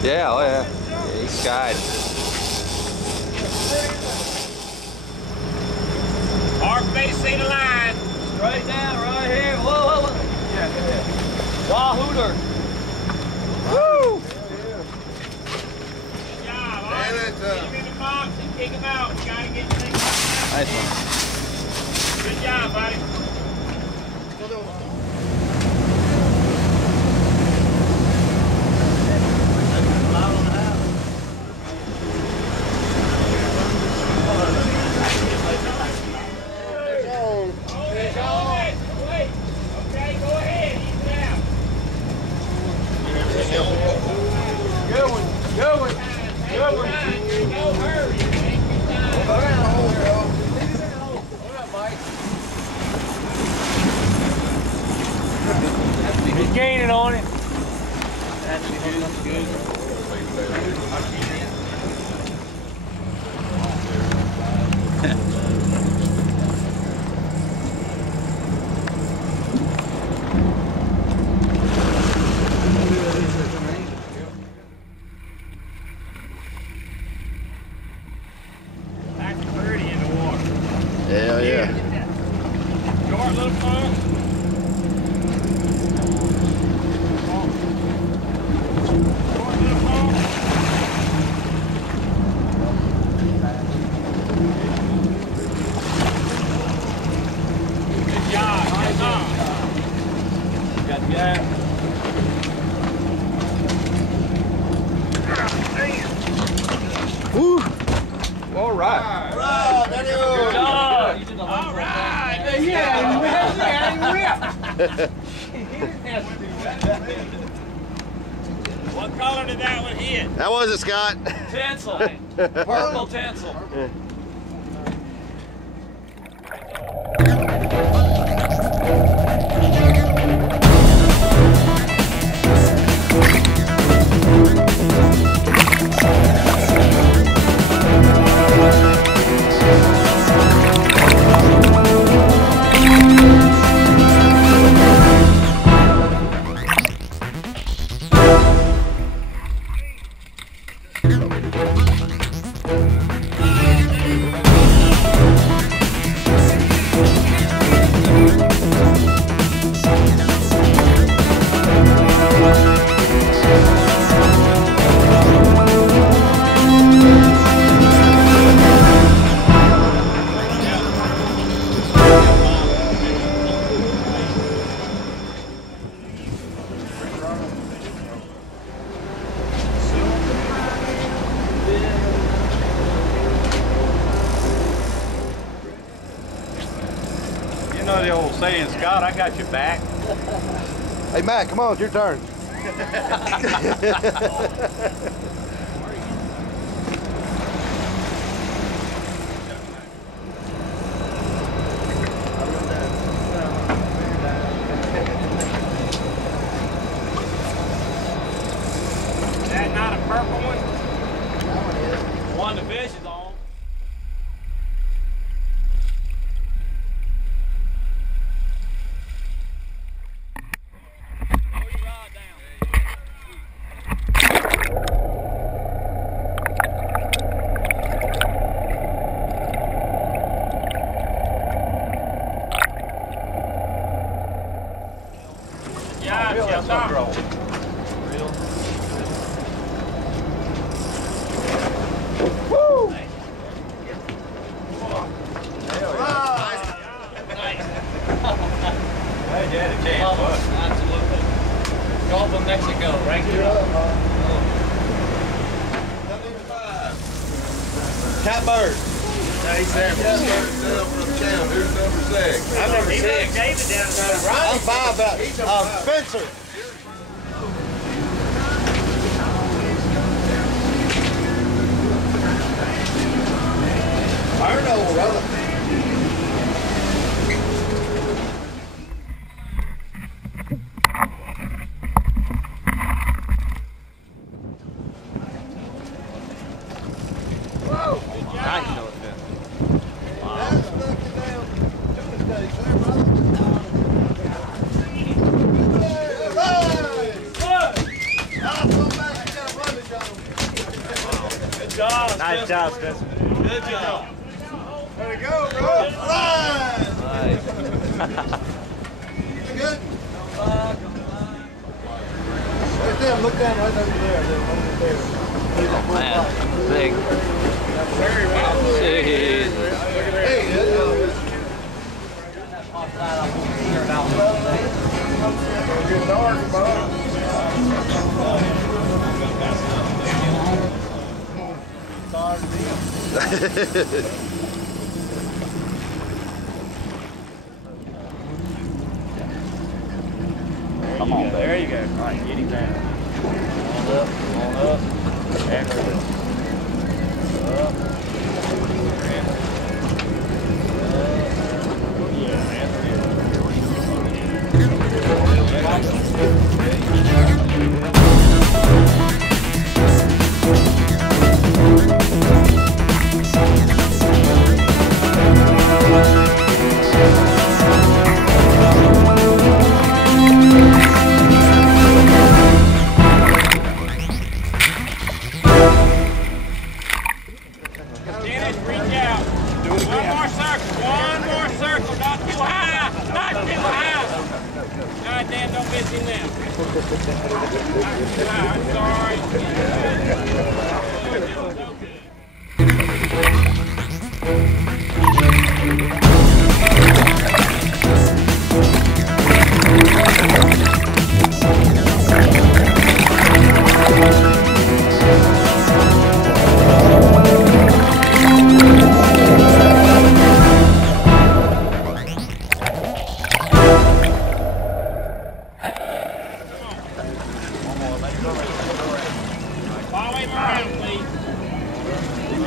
Yeah, oh yeah. Yeah, he's skied. Hard face, see the line. Straight down right here. Whoa, whoa, whoa. Yeah. Wahooter. Woo! Good job. All right. Get him in the box and kick him out. You gotta get your thing. Nice one. Good job, buddy. He's gaining on it. That's pretty in the water. Hell yeah. Short little pump. Short little pump. Good job. Nice on. Got the guy. Woo! All right. Good job. All right. What color did that one hit? That wasn't Scott. Tinsel. Purple tinsel. You know the old saying, Scott, I got your back. Hey Matt, come on, it's your turn. Is that not a purple one? One the fish is on. Yeah, yeah, stop. Woo! Glad you had a chance, bud. Absolutely. Gulf of Mexico, right here. Catbird. Nice there. I'm number 6. David down there. I'm 5 Spencer. Arnold, brother. job, Nice job, Spencer. Good job. There we go, bro. Line. Nice. You good? Right there, look down right over there. Over there. Man, big. Jeez. Hey, Come on, there you go. All right, get him down. Come on up. There it is. Up. Yeah, man.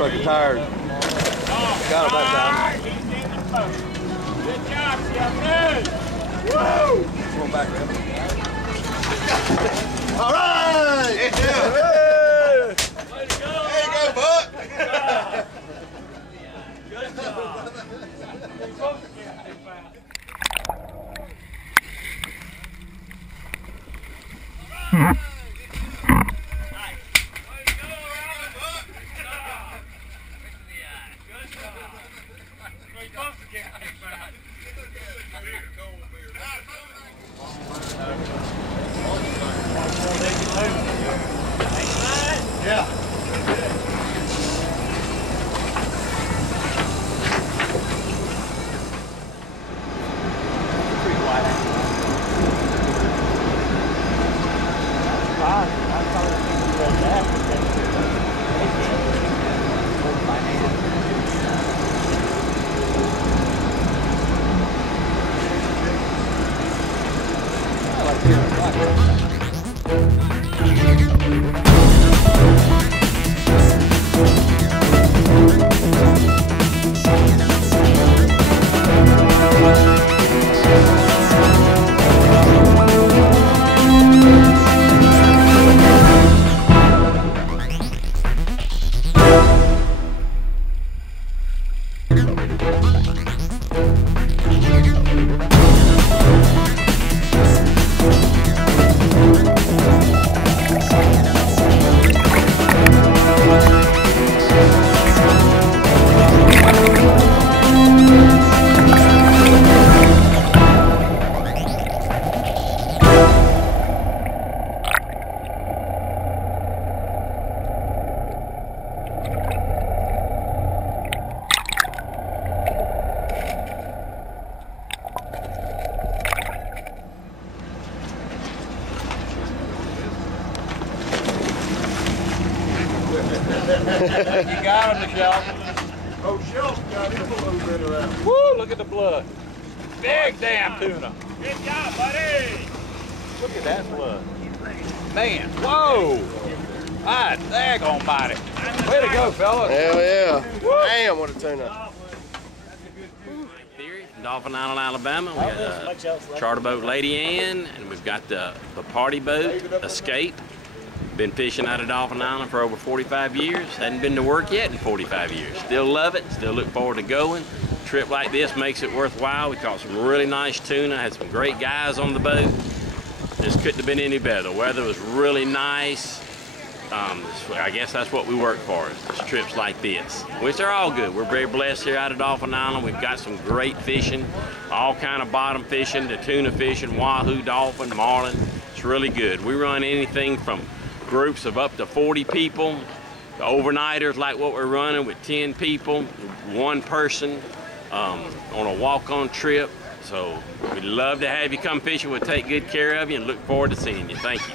fucking tired. Got it that time. Good job, Shelton. Woo! Come on back, man. All right! Yeah. Way to go! There you go, Buck! Good job. You're supposed to get too fast. Yeah. You got him, Michelle. Oh, Shelf got him a little bit around. Woo, look at the blood. Big damn tuna. Good job, buddy. Look at that blood. Man, whoa. Ah, daggone mighty. Way to go, fellas. Hell yeah. Damn, what a tuna. Thierry from Dauphin Island, Alabama. We got a charter boat, Lady Ann, and we've got the party boat, Escape. Been fishing out of Dauphin Island for over 45 years. Hadn't been to work yet in 45 years. Still love it, still look forward to going. A trip like this makes it worthwhile. We caught some really nice tuna, had some great guys on the boat. Just couldn't have been any better. The weather was really nice. I guess that's what we work for, is trips like this, which are all good. We're very blessed here out of Dauphin Island. We've got some great fishing, all kind of bottom fishing, to tuna fishing, wahoo, dolphin, marlin. It's really good. We run anything from groups of up to 40 people, to overnighters like what we're running with 10 people, one person on a walk-on trip. So we'd love to have you come fishing. We'll take good care of you and look forward to seeing you. Thank you.